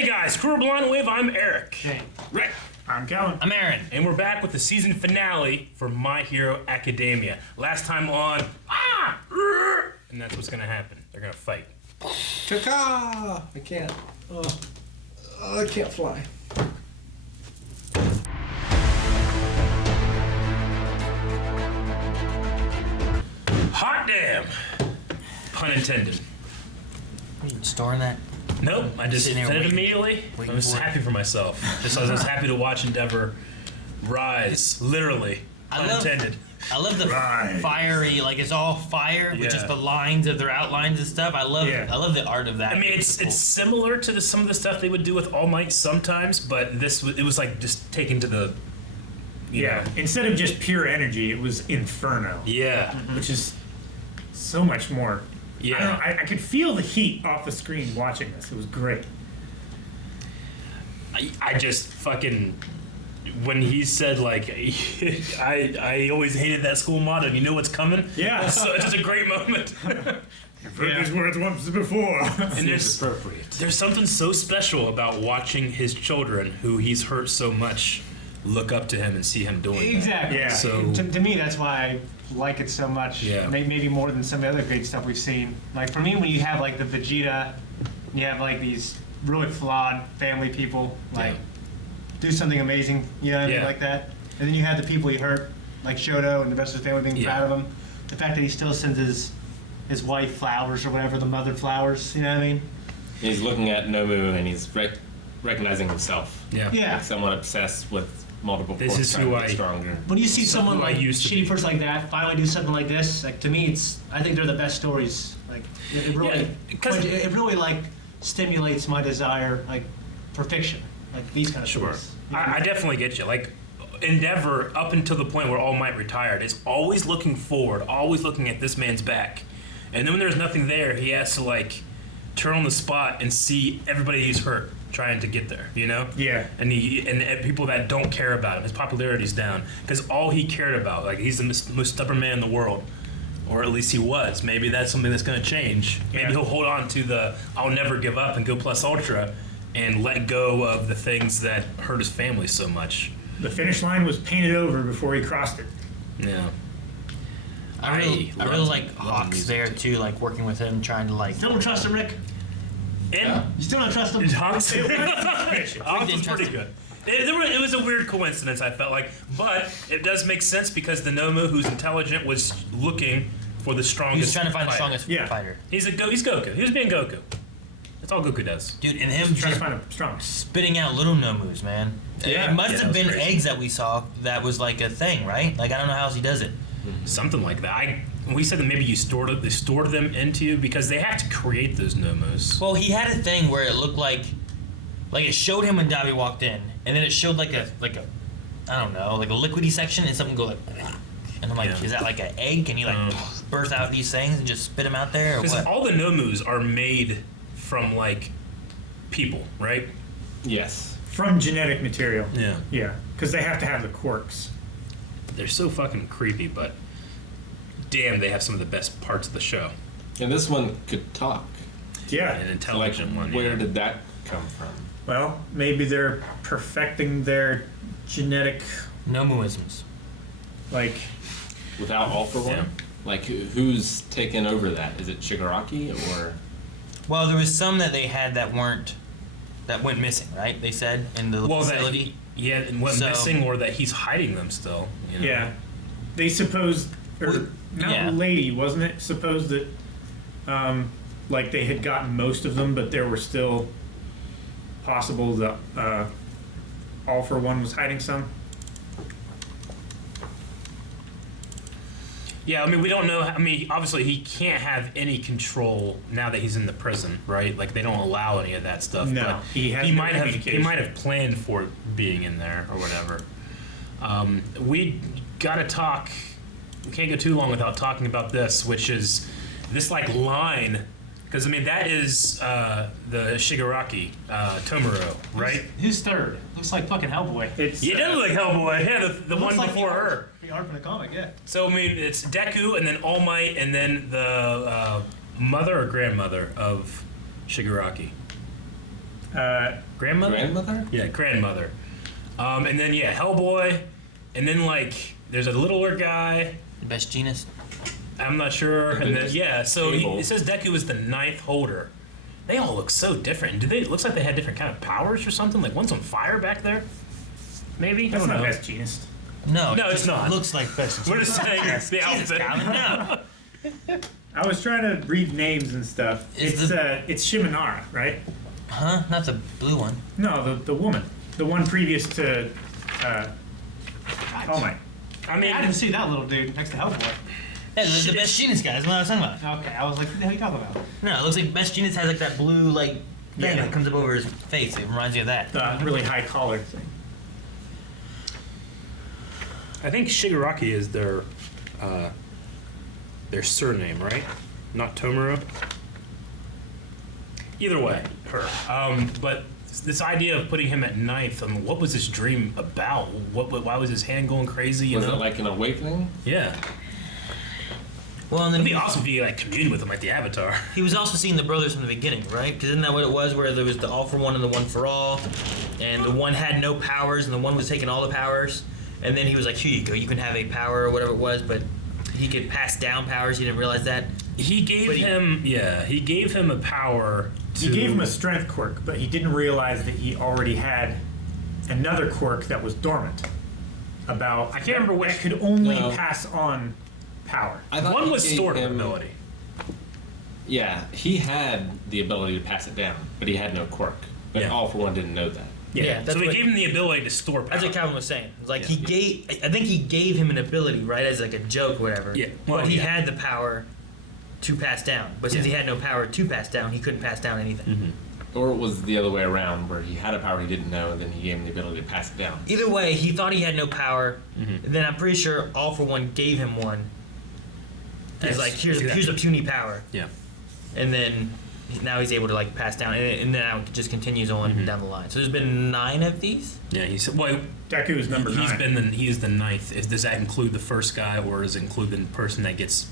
Hey guys, Crew Blind Wave, I'm Eric. Okay. Rick. I'm Kellen. I'm Aaron. And we're back with the season finale for My Hero Academia. Last time on, and that's what's gonna happen. They're gonna fight. Caca! I can't. I can't fly. Hot damn! Pun intended. Are you storing that? Nope, I just Sitting said there it waiting- immediately. waiting I was for it. happy for myself. Just I was happy to watch Endeavor rise, literally. Pun intended. I love the Right. fiery, like it's all fire with Yeah. just the lines of their outlines and stuff. I love the art of that. I mean, it's similar to some of the stuff they would do with All Might sometimes, but it was like just taken to the, you know. Instead of just pure energy, it was inferno. Yeah. Which is so much more. Yeah. I don't know, I could feel the heat off the screen watching this. It was great. I just fucking, when he said like, I always hated that school motto. And you know what's coming? Yeah. So it's just a great moment. I've heard these words once before. And there's something so special about watching his children, who he's hurt so much, look up to him and see him doing that. Exactly. Yeah. So To me, that's why I like it so much. Yeah. Maybe more than some of the other great stuff we've seen. Like for me, when you have like the Vegeta, you have like these really flawed family people, like do something amazing, you know what I mean, Yeah. like that. And then you have the people he hurt, like Shoto and the rest of his family being Yeah. proud of him. The fact that he still sends his wife flowers or whatever, the mother flowers, you know what I mean? He's looking at Nomu and he's recognizing himself. yeah. Yeah. Like someone obsessed with multiple This forms is trying who to get I- stronger. When you see someone who I like used to shitty be. person like that finally do something like this, like to me, I think they're the best stories. Like it really, Yeah, 'cause- it really like stimulates my desire, like for fiction, like these kind of Sure. stories. You know what I mean? definitely get you. Like, Endeavor, up until the point where All Might retired, is always looking forward, always looking at this man's back. And then when there's nothing there, he has to, like, turn on the spot and see everybody he's hurt trying to get there, you know? Yeah. And and people that don't care about him, his popularity's down. Because all he cared about, like, he's the most stubborn man in the world. Or at least he was. Maybe that's something that's going to change. Maybe Yeah. he'll hold on to the I'll never give up and go plus ultra and let go of the things that hurt his family so much. The finish line was painted over before he crossed it. Yeah. I really love like the Hawks music, there too, like working with him, trying to like. Still don't trust him, Rick. And You still don't trust him. Hawks, We Hawks didn't was pretty trust good. It was a weird coincidence, I felt like. But it does make sense because the Nomu, who's intelligent, was looking for the strongest He's trying to find the fighter. strongest Yeah. fighter, He's Goku. He was being Goku. That's all Goku does. dude, and him Trying to just find him strong. spitting out little Nomus, man. Yeah. It must Yeah, have that was been crazy. eggs that we saw that was like a thing, right? Like I don't know how else he does it. Something like that. We said that maybe they stored them into you because they have to create those Nomus. Well, he had a thing where it looked like it showed him when Davi walked in, and then it showed like a I don't know, like a liquidy section, and something go like, and I'm like, Yeah. is that like an egg? Can you like burst out these things and just spit them out there, or Because what? all the Nomus are made from like people, right? Yes. From genetic material. Yeah. Yeah. Because they have to have the quirks. They're so fucking creepy, but damn, they have some of the best parts of the show. And this one could talk. Yeah. An So, like, intelligent one. where yeah. did that come from? Well, maybe they're perfecting their genetic, Nomuisms. like, Without All for One? Yeah. Like, who's taken over that? Is it Shigaraki or... Well, there was some that they had that went missing, right? They said in the facility. And what's So- missing, or that he's hiding them still. You know? yeah. They supposed, or Well, not yeah. lady, wasn't it? Supposed that, like they had gotten most of them, but there were still possible that All for One was hiding some. Yeah, I mean, we don't know. I mean, obviously, he can't have any control now that he's in the prison, right? Like, they don't allow any of that stuff. No, but he has no might have. He communication. might have planned for it being in there or whatever. We gotta talk. We can't go too long without talking about this, which is this like line, because I mean that is the Shigaraki Tomoro, right? Who's third? Looks like fucking Hellboy. It's You did look like Hellboy. Yeah, the Looks one like before the art- her. The art from the comic, yeah. So I mean, it's Deku, and then All Might, and then the mother or grandmother of Shigaraki. grandmother. Grandmother? Yeah, grandmother. And then Hellboy, and then like there's a littler guy. Best genus. I'm not sure. And then so Cable. it says Deku is the 9th holder. They all look so different. It looks like they had different kind of powers or something. Like one's on fire back there. Maybe. That's I don't not know. best genus. No, No, it's not. Looks like best. We're just saying the Jesus, opposite. Colin, no. I was trying to read names and stuff. Is It's Shimanara, right? Huh? Not the blue one. No, the woman, the one previous to All Might. I mean, I didn't see that little dude next to Hellboy. Yeah, the best genus guy. That's what I was talking about. Okay, I was like, what the hell are you talking about? No, it looks like best genus has like that blue like thing Yeah. that comes up over his face. It reminds me of that. The really high collar thing. I think Shigaraki is their surname, right? Not Tomura. Either way, her. But this idea of putting him at 9th, what was this dream about? Why was his hand going crazy? You Was know? it like an awakening? Yeah. Well, and then It'd be awesome if you like commune with him like the Avatar. he was also seeing the brothers from the beginning, right? Because isn't that what it was, where there was the All for One and the One for All, and the one had no powers and the one was taking all the powers, and then he was like, here you go, you can have a power or whatever it was, but he could pass down powers. He didn't realize that. He gave he gave him a power to. He gave him a strength quirk, but he didn't realize that he already had another quirk that was dormant. I can't remember which- that could only No. pass on power. I thought One he was gave stored him- ability. Yeah, he had the ability to pass it down, but he had no quirk. But Yeah. All for One didn't know that. Yeah, that's so he what- gave him the ability to store power. That's what Calvin was saying. It's like Yeah. I think he gave him an ability, right, as like a joke or whatever. Yeah. Well, but he yeah. had the power to pass down. But since he had no power to pass down, he couldn't pass down anything. Or it was the other way around, where he had a power he didn't know, and then he gave him the ability to pass it down. Either way, he thought he had no power. And then I'm pretty sure All for One gave him one. As Yes, like here's exactly. a puny power, Yeah. and then now he's able to like pass down, and now it just continues on down the line. So there's been 9 of these. Yeah. Deku is number 9. He is the 9th. Does that include the first guy, or does it include the person that gets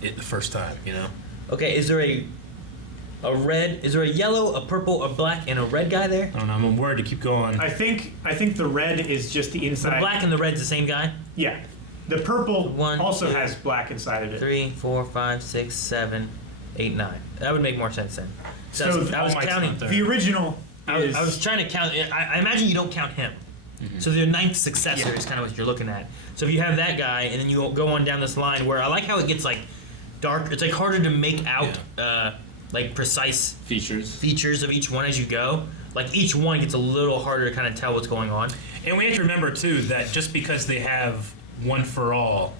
it the first time? You know. Okay, is there a red? Is there a yellow, a purple, a black, and a red guy there? I don't know. I'm worried to keep going. I think the red is just the The inside. black and the red's the same guy. Yeah. The purple One, also two, has black inside of it. 3, 4, 5, 6, 7, 8, 9. That would make more sense then. So I was All Might's counting. not there. The original is. I was trying to count. I imagine you don't count him. So the 9th successor Yeah. is kind of what you're looking at. So if you have that guy, and then you go on down this line where I like how it gets like dark. It's like harder to make out like precise Features. features of each one as you go. Like each one gets a little harder to kind of tell what's going on. And we have to remember too that just because they have one for all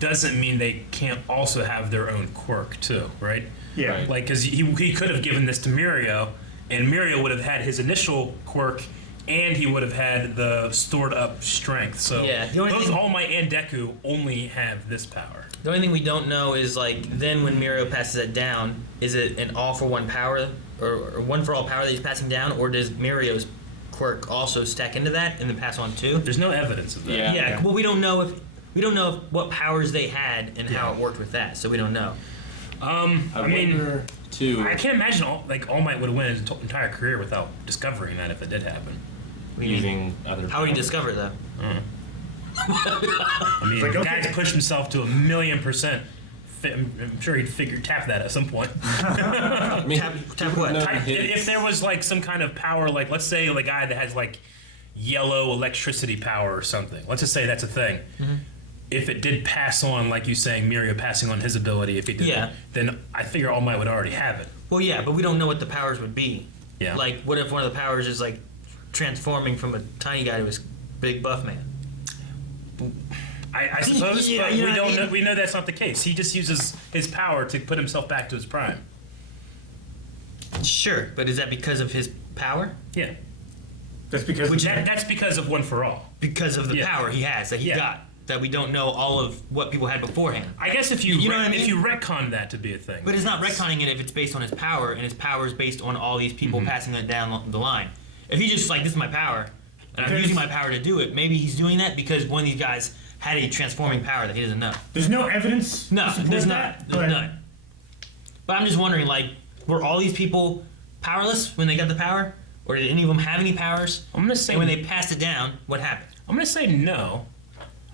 doesn't mean they can't also have their own quirk too, right? Yeah. Right. Like, because he could have given this to Mirio, and Mirio would have had his initial quirk, and he would have had the stored up strength. So Yeah, the only both thing- All Might and Deku only have this power. The only thing we don't know is like then when Mirio passes it down, is it an all for one power or one for all power that he's passing down, or does Mirio's quirk also stack into that and then pass on too? There's no evidence of that. Yeah. Yeah, well, we don't know if what powers they had and how it worked with that, so we don't know. I mean, wonder, too. I can't imagine All Might would have went his entire career without discovering that if it did happen. using other. How would he powers. discover that? I mean, like, the okay. guy's pushed himself to 1,000,000%. I'm sure he'd tap that at some point. I mean, Tap what? no, If there was like some kind of power, like let's say a guy that has like yellow electricity power or something. Let's just say that's a thing. If it did pass on, like you saying, Mirio passing on his ability, if he did, Yeah. then I figure All Might would already have it. Well, yeah, but we don't know what the powers would be. Yeah. Like, what if one of the powers is like transforming from a tiny guy to a big buff man? I suppose, Yeah, but you know we what I don't mean? know. We know that's not the case. He just uses his power to put himself back to his prime. Sure, but is that because of his power? Yeah, That's because that's because of One for All. Because of the Yeah. power he has that he Yeah. got that we don't know all of what people had beforehand. I guess if you You know what I mean? if you retcon that to be a thing, But it's not retconning it if it's based on his power, and his power is based on all these people passing it down the line. If he just like, this is my power, and I'm Because- using my power to do it, maybe he's doing that because one of these guys had a transforming power that he doesn't know. there's no evidence. No, to support there's that, not. There's but none. But I'm just wondering, like, were all these people powerless when they got the power? Or did any of them have any powers? I'm gonna say And when they passed it down, what happened? I'm gonna say no.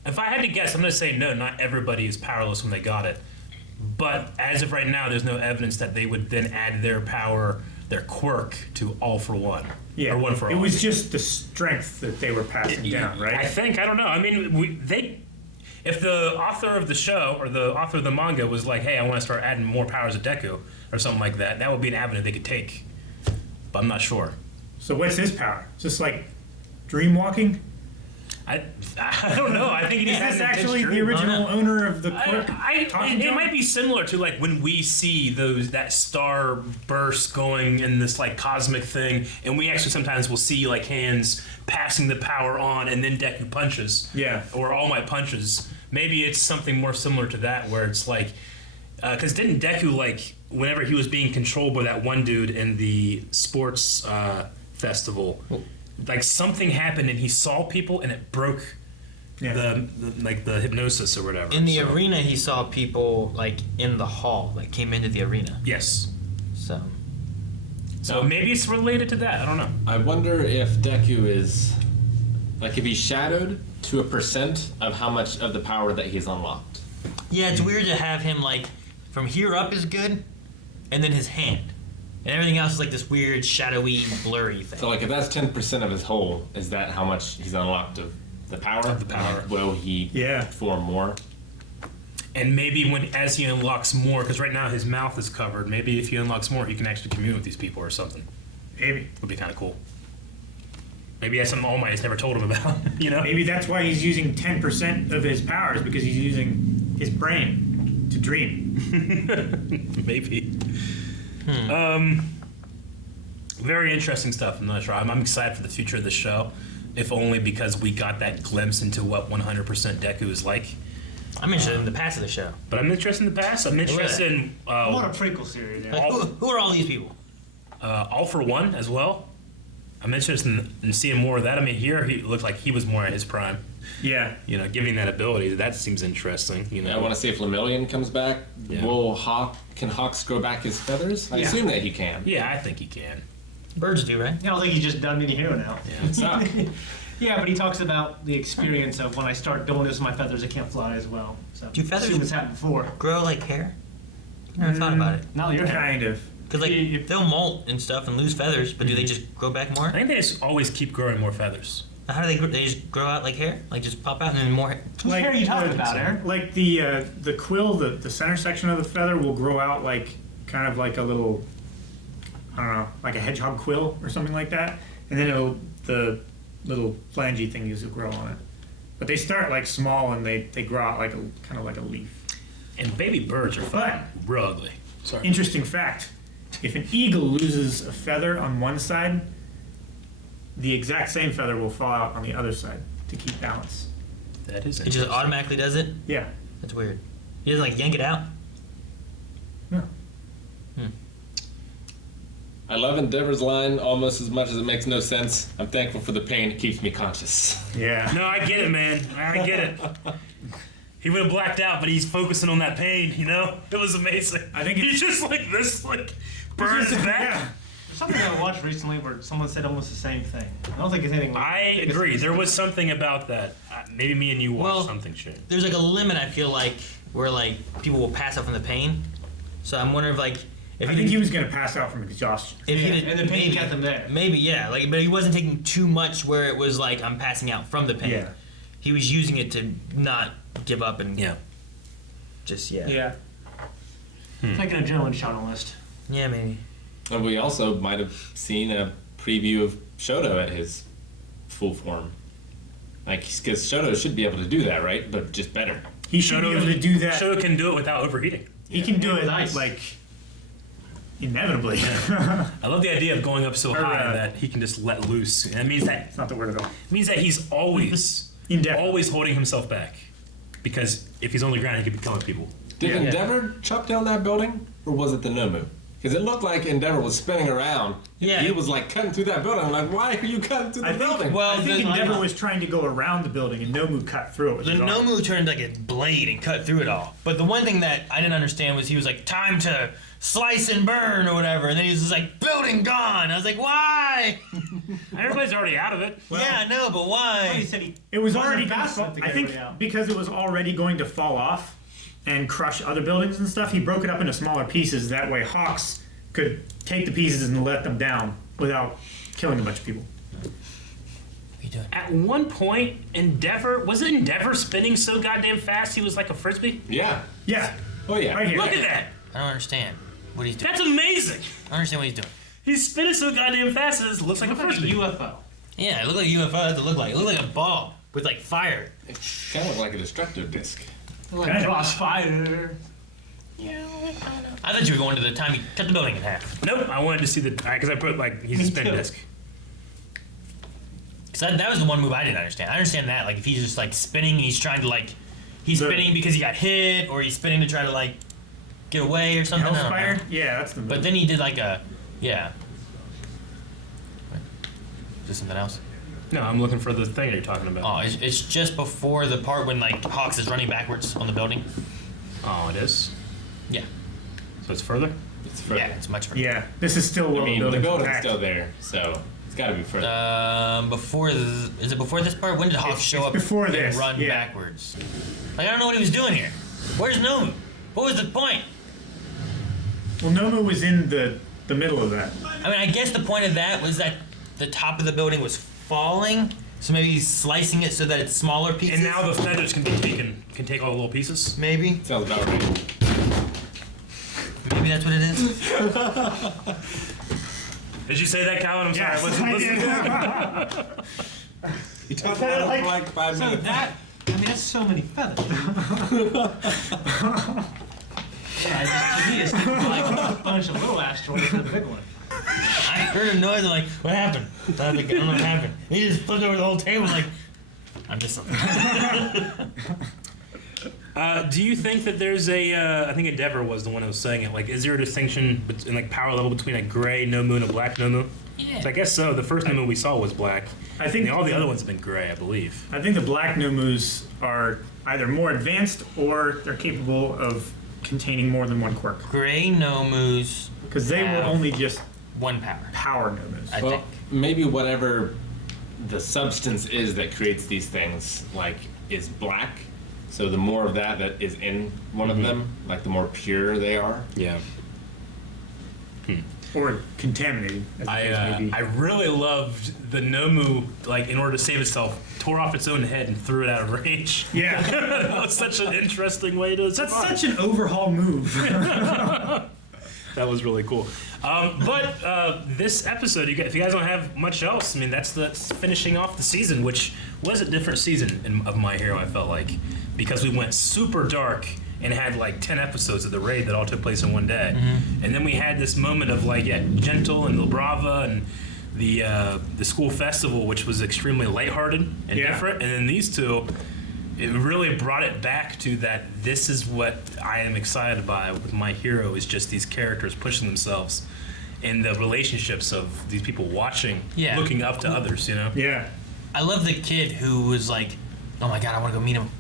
If I had to guess, I'm gonna say no. Not everybody is powerless when they got it, but as of right now, there's no evidence that they would then add their power, their quirk, to All for One. Yeah, or One for All. it was just the strength that they were passing down, right? I think, I don't know. I mean, if the author of the show or the author of the manga was like, "Hey, I want to start adding more powers to Deku" or something like that, that would be an avenue they could take. But I'm not sure. So what's his power? Just like dream walking? I don't know. I think he Is just has this an intense actually the dream. original owner of the quirk? It might be similar to like when we see that star burst going in this like cosmic thing, and we actually sometimes will see like hands passing the power on, and then Deku punches. Yeah. Or All Might punches. Maybe it's something more similar to that, where it's like, because didn't Deku like whenever he was being controlled by that one dude in the sports festival? Like something happened and he saw people and it broke the hypnosis or whatever. In the arena, he saw people like in the hall, like came into the arena. Yes. So Maybe it's related to that. I don't know. I wonder if Deku is like if he's shadowed to a percent of how much of the power that he's unlocked. yeah, it's weird to have him like from here up is good, and then his hand, and everything else is like this weird shadowy, blurry thing. So like if that's 10% of his whole, is that how much he's unlocked of the power? Of the power. Will he form more? And maybe as he unlocks more, because right now his mouth is covered, maybe if he unlocks more, he can actually commune with these people or something. Maybe. Would be kind of cool. Maybe that's something All Might has never told him about, you know? Maybe that's why he's using 10% of his powers, because he's using his brain to dream. Maybe. Very interesting stuff. I'm not sure. I'm excited for the future of the show, if only because we got that glimpse into what 100% Deku is like. I'm interested in the past of the show. But I'm interested in the past. I'm interested in I want a prequel series. Yeah. Like, who are all these people? All for One as well. I'm interested in seeing more of that. I mean, here he looked like he was more at his prime. Yeah. You know, giving that ability, that seems interesting. You know, I want to see if Lemillion comes back. Yeah. Can Hawks grow back his feathers? I assume that he can. Yeah, I think he can. Birds do, right? I don't think he's just done being a hero now. Yeah. So, Yeah, but he talks about the experience of when I start doing this with my feathers, I can't fly as well. So Do feathers- I've seen this happen before. Grow like hair? I never thought about it. Not your hair. Kind of. Because like they'll molt and stuff and lose feathers, but do they just grow back more? I think they just always keep growing more feathers. How do they grow? They just grow out like hair? Like just pop out and then more hair? Whose hair are you talking about, Aaron? Like the quill, the center section of the feather will grow out like kind of like a little, I don't know, like a hedgehog quill or something like that, and then the little flangey thingies will grow on it. But they start like small and they grow out like kind of like a leaf. And baby birds are fucking real ugly. Sorry. Interesting fact: if an eagle loses a feather on one side, the exact same feather will fall out on the other side to keep balance. That is It interesting. just automatically does it? Yeah. That's weird. He doesn't like yank it out? No. I love Endeavor's line almost as much as it makes no sense. I'm thankful for the pain, it keeps me conscious. Yeah. No, I get it, man. I get it. He would have blacked out, but he's focusing on that pain, you know? It was amazing. I think he's just like this, like, burns his back. Yeah. There's something I watched recently where someone said almost the same thing. I don't think it's anything. I agree. There was something about that. Maybe me and you watched Well, something shit. There's like a limit, I feel like, where like people will pass out from the pain. So I'm wondering if like if I think he was gonna pass out from exhaustion. if Yeah, he did, and the pain maybe, kept him there. Maybe, yeah. Like, but he wasn't taking too much where it was like I'm passing out from the pain. Yeah. He was using it to not give up and Yeah. just yeah. Yeah. It's like an adrenaline shot almost. Yeah, maybe. And we also might have seen a preview of Shoto at his full form. Like, because Shoto should be able to do that, right? But just better. He should be able to do that. Shoto can do it without overheating. He can do it Nice. like inevitably. I love the idea of going up so Or, high that he can just let loose. And that means that It's not the word at all. he's always Indefinitely. always holding himself back. Because if he's on the ground, he could be killing people. Did Yeah. Endeavor chop down that building? Or was it the Nomu? Because it looked like Endeavor was spinning around. Yeah. He was like cutting through that building. I'm like, why are you cutting through the I think, building? Well, I think there's- Endeavor was trying to go around the building and Nomu cut through it with The his arm. Nomu turned like a blade and cut through it all. But the one thing that I didn't understand was he was like, time to slice and burn or whatever. And then he was just like, building gone. I was like, why? Everybody's already out of it. Yeah, I know, but He why? said he It was wasn't already fast gonna enough to fall, get I think everybody out. because it was already going to fall off and crush other buildings and stuff. He broke it up into smaller pieces. That way, Hawks could take the pieces and let them down without killing a bunch of people. What are you doing? At one point, wasn't Endeavor spinning so goddamn fast he was like a frisbee? Yeah. Yeah, Oh yeah. right here. Look at that. I don't understand. What he's doing. That's amazing. I don't understand what he's doing. He's spinning so goddamn fast it looks like a Looks like a frisbee. UFO. Yeah, it looked like a UFO. That's what it looked like. It looked like a ball with like fire. It kind of looked like a destructive disc. Like Kinda. Crossfire. I thought you were going to the time he cut the building in half. Nope, I wanted to see the because I put like he's a Me spin too. disc. Because that was the one move I didn't understand. I understand that. Like, if he's just like spinning, he's trying to like. He's The- spinning because he got hit, or he's spinning to try to like get away or something. I don't know. Hellspire? Yeah, that's the move. But then he did like a. Yeah. Wait. Is this something else? No, I'm looking for the thing you're talking about. Oh, it's just before the part when like Hawks is running backwards on the building. Oh, it is. Yeah. So it's further. It's further. Yeah, it's much further. yeah, this is still I mean, the building's building's intact. still there, so it's got to be further. Is it before this part? When did Hawks show up before and this, run yeah. backwards? Like, I don't know what he was doing here. Where's Nomu? What was the point? Well, Nomu was in the middle of that. I mean, I guess the point of that was that the top of the building was falling, so maybe he's slicing it so that it's smaller pieces. And now the feathers can take all the little pieces. maybe Sounds about right. maybe that's what it is. Did you say that, Colin? I'm sorry. Yes, Listen, I listen. did. You talked about it for like 5 So minutes. that, I mean, that's so many feathers. Yeah, to me, it's like a bunch of little asteroids and a big one. I heard a noise. I'm like, what happened? I don't know what happened. And he just flipped over the whole table. Like, I missed something. Do you think that there's a? I think Endeavor was the one who was saying it. Like, is there a distinction in like power level between a gray Nomu and a black Nomu? Yeah. So I guess so. The first Nomu we saw was black. I think And all the other ones have been gray, I believe. I think the black Nomus are either more advanced or they're capable of containing more than one quirk. Gray Nomus, Because they were Yeah. only just one power. power Nomus. I Well, think. maybe whatever the substance is that creates these things, like, is black. So the more of that is in one of them, like, the more pure they are. Yeah. Or contaminated, as the case may be. I really loved the Nomu, like, in order to save itself, tore off its own head and threw it out of range. Yeah. That was such an interesting way to That's survive. such an overhaul move. That was really cool. But this episode, if you guys don't have much else, I mean, that's finishing off the season, which was a different season of My Hero, I felt like, because we went super dark and had like 10 episodes of the raid that all took place in one day. And then we had this moment of like, Gentle and La Brava and the school festival, which was extremely lighthearted and Yeah. different. And then these two, it really brought it back to that this is what I am excited by with My Hero is just these characters pushing themselves and the relationships of these people watching, Yeah. looking up to others, you know? Yeah. I love the kid who was like, oh my god, I want to go meet him.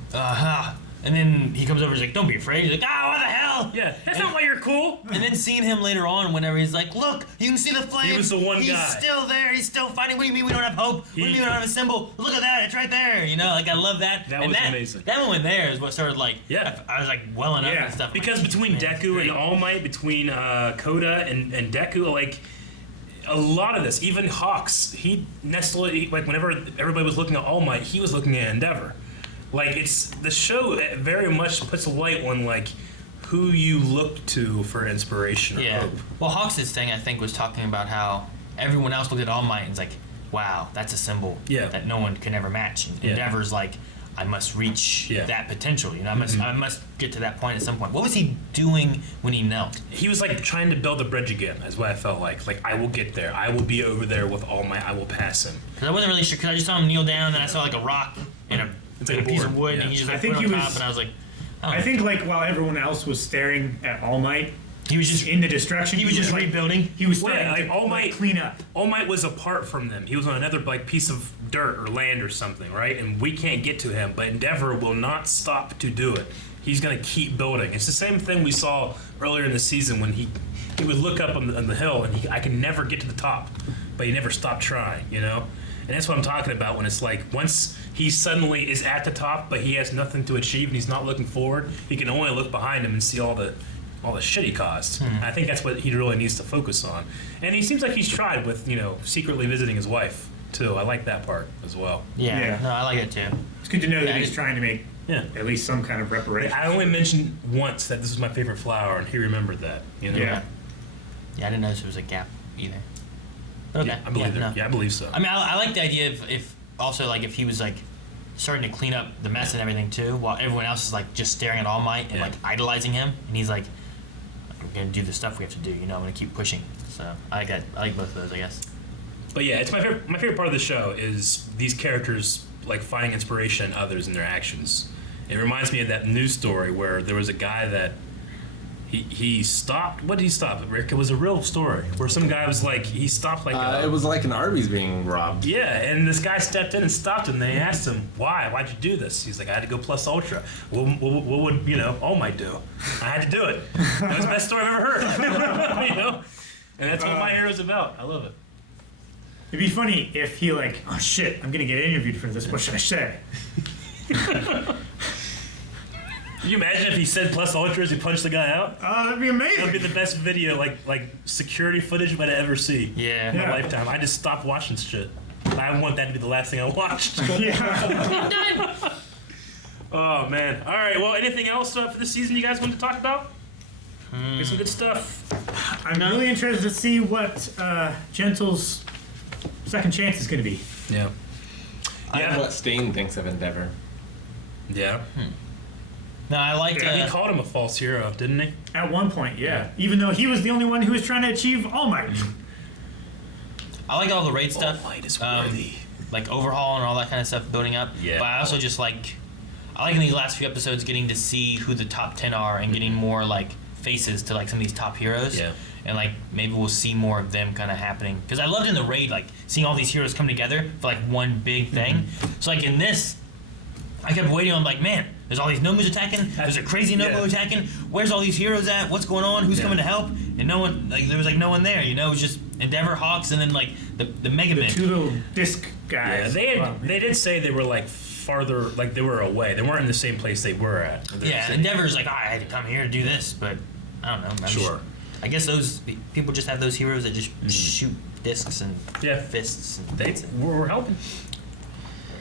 And then he comes over and he's like, don't be afraid. He's like, what the hell? Yeah, that's not why you're cool. And then seeing him later on, whenever he's like, look, you can see the flame. He was the one He's guy. still there. He's still fighting. What do you mean we don't have hope? What do you mean we don't have a symbol? Look at that. It's right there. You know, like, I love that. That and was amazing. That moment there is what started, like, Yeah. I was, like, welling up Yeah, and stuff. Because between Deku and All Might, between Koda and Deku, like, a lot of this, even Hawks, like, whenever everybody was looking at All Might, he was looking at Endeavor. Like, it's the show very much puts a light on like who you look to for inspiration or Yeah. hope. Well, Hawks' thing, I think, was talking about how everyone else looked at All Might and was like, wow, that's a symbol Yeah. that no one can ever match. And Yeah. Endeavor's like, I must reach Yeah. that potential. You know, I must get to that point at some point. What was he doing when he knelt? He was like trying to build a bridge again. Is what I felt like. Like, I will get there. I will be over there with All Might. I will pass him. Because I wasn't really sure. Because I just saw him kneel down, and then I saw like a rock and It's like a piece of board, wood, yeah. and he just like I think put it he on was- top, and I was like, oh. I think like while everyone else was staring at All Might he was just in the destruction, he was just like, rebuilding. He was Well, starting yeah, like, to All Might clean up. All Might was apart from them. He was on another like piece of dirt or land or something, right? And we can't get to him. But Endeavor will not stop to do it. He's gonna keep building. It's the same thing we saw earlier in the season when he he would look up on the hill, and I could never get to the top, but he never stopped trying, you know? And that's what I'm talking about when it's like, once he suddenly is at the top, but he has nothing to achieve, and he's not looking forward, he can only look behind him and see all the shit he caused. I think that's what he really needs to focus on. And he seems like he's tried with, secretly visiting his wife, too. I like that part as well. Yeah. No, I like it too. It's good to know that he's trying to make Yeah. at least some kind of reparation. I only mentioned once that this was my favorite flower, and he remembered that. You know? Yeah. Yeah, I didn't notice there was a gap either. But okay. Yeah, I believe no. I believe so. I mean, I like the idea if also like if he was like starting to clean up the mess and everything too, while everyone else is like just staring at All Might and like idolizing him, and he's like, "I'm gonna do the stuff we have to do. I'm gonna keep pushing." So I like both of those, I guess. But yeah, it's my favorite part of the show is these characters like finding inspiration in others in their actions. It reminds me of that news story where there was a guy that he stopped. What did he stop at, Rick? It was a real story where some guy was like, he stopped like It was like an Arby's being robbed. yeah, and this guy stepped in and stopped him. They asked him, why'd you do this? He's like, I had to go plus ultra. What would All Might do? I had to do it. That was the best story I've ever heard. And that's what my hero's about. I love it. It'd be funny if he like, oh shit, I'm gonna get interviewed for this. What should I say? Can you imagine if he said plus ultra as he punched the guy out? Oh, that'd be That amazing. would be the best video, like security footage I'd ever see. Yeah. In my Yeah. lifetime. I just stopped watching shit. I want that to be the last thing I watched. Yeah. Oh man. All right. Well, anything else for this season you guys want to talk about? Get some good stuff. I'm really interested to see what Gentle's second chance is gonna be. Yeah. I don't know what Stain thinks of Endeavor. Yeah. No, I like. He called him a false hero, didn't he? At one point, yeah. Even though he was the only one who was trying to achieve All Might. I like all the raid stuff. All Might is worthy. Like overhaul and all that kind of stuff building up. Yeah. But I also just like, I like in these last few episodes getting to see who the top 10 are and getting more like faces to like some of these top heroes. Yeah. And like maybe we'll see more of them kind of happening. Because I loved in the raid like seeing all these heroes come together for like one big thing. So like in this, I kept waiting on like, man, there's all these Nomus attacking. There's a crazy Nomu attacking. Where's all these heroes at? What's going on? Who's coming to help? And no one, like there was like no one there. It was just Endeavor, Hawks, and then like the Mega The Men. two little disc Yeah. guys. They did say they were like farther, like they were away. They weren't in the same place they were at. Yeah, Endeavor's like, I had to come here to do this, but I don't know. Sure. I guess those people just have those heroes that just shoot discs and fists. And They were helping.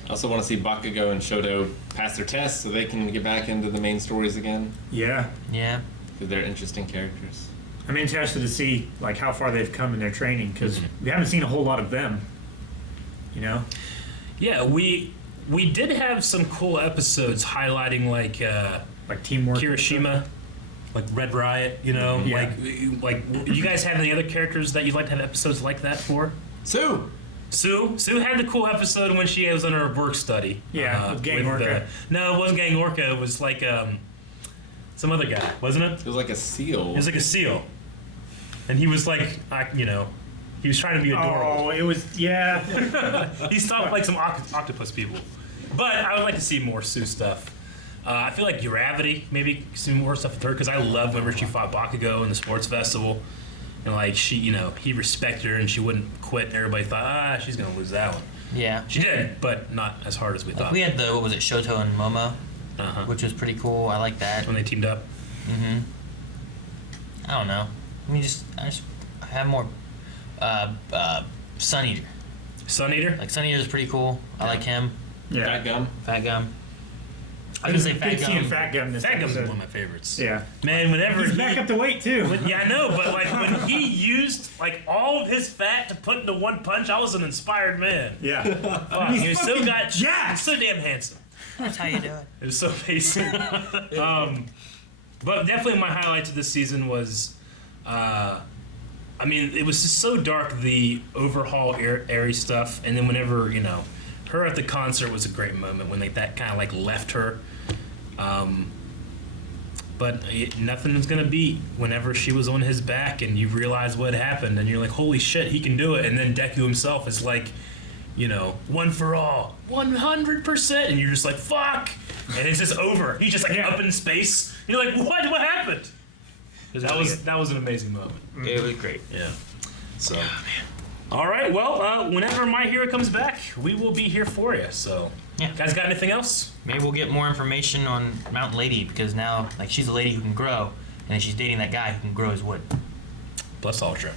I also want to see Bakugo and Shoto pass their tests so they can get back into the main stories again. Yeah. Yeah. Because they're interesting characters. I'm interested to see like how far they've come in their training because we haven't seen a whole lot of them. Yeah, we did have some cool episodes highlighting Like teamwork. Kirishima, like Red Riot. Yeah. Like you guys have any other characters that you'd like to have episodes like that for? Sue! Sue had the cool episode when she was on her work study. Yeah, with Gang Orca. No, it wasn't Gang Orca. It was like some other guy, wasn't it? It was like a seal. It was like a seal, and he was like, he was trying to be adorable. Oh, it was He stopped like some octopus people. But I would like to see more Sue stuff. I feel like Gravity, maybe some more stuff with her, because I love whenever she fought Bakugo in the sports festival. And like she, he respected her and she wouldn't quit, and everybody thought, she's gonna lose that one. Yeah. She did, but not as hard as we thought. We had what was it, Shoto and Momo, Uh-huh. which was pretty cool. I like that. When they teamed up. I don't know. I have more Sun Eater. Sun Eater? Like Sun Eater is pretty cool. I like him. Fat Gum. Fat Gum. I was gonna say Fat Good seeing Gum. Fat Gum this Fat Gum's one episode. of my favorites. Yeah. Man, whenever He's he... back up to weight too. Yeah, I know, but like when he used like all of his fat to put into one punch, I was an inspired man. Yeah. Fuck, He's he was so fucking jacked, jacked. so damn handsome. That's how you do it. It was so amazing. But definitely my highlights of this season was, it was just so dark, the overhaul airy stuff, and then whenever, her at the concert was a great moment when that kind of like left her. But nothing's gonna beat whenever she was on his back and you realize what happened and you're like, holy shit, he can do it. And then Deku himself is like, one for all, 100%, and you're just like, fuck, and it's just over. He's just like up in space. You're like, what happened? That was an amazing moment. It was great. Yeah. So. All right. Well, whenever My Hero comes back, we will be here for you. So. Yeah. Guys, got anything else? Maybe we'll get more information on Mountain Lady because now, like, she's a lady who can grow, and then she's dating that guy who can grow his wood. Plus Ultra.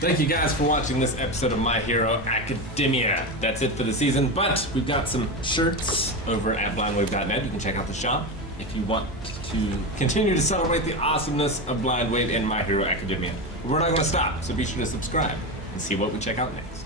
Thank you guys for watching this episode of My Hero Academia. That's it for the season, but we've got some shirts over at blindwave.net. You can check out the shop if you want to continue to celebrate the awesomeness of Blind Wave and My Hero Academia. We're not going to stop, so be sure to subscribe and see what we check out next.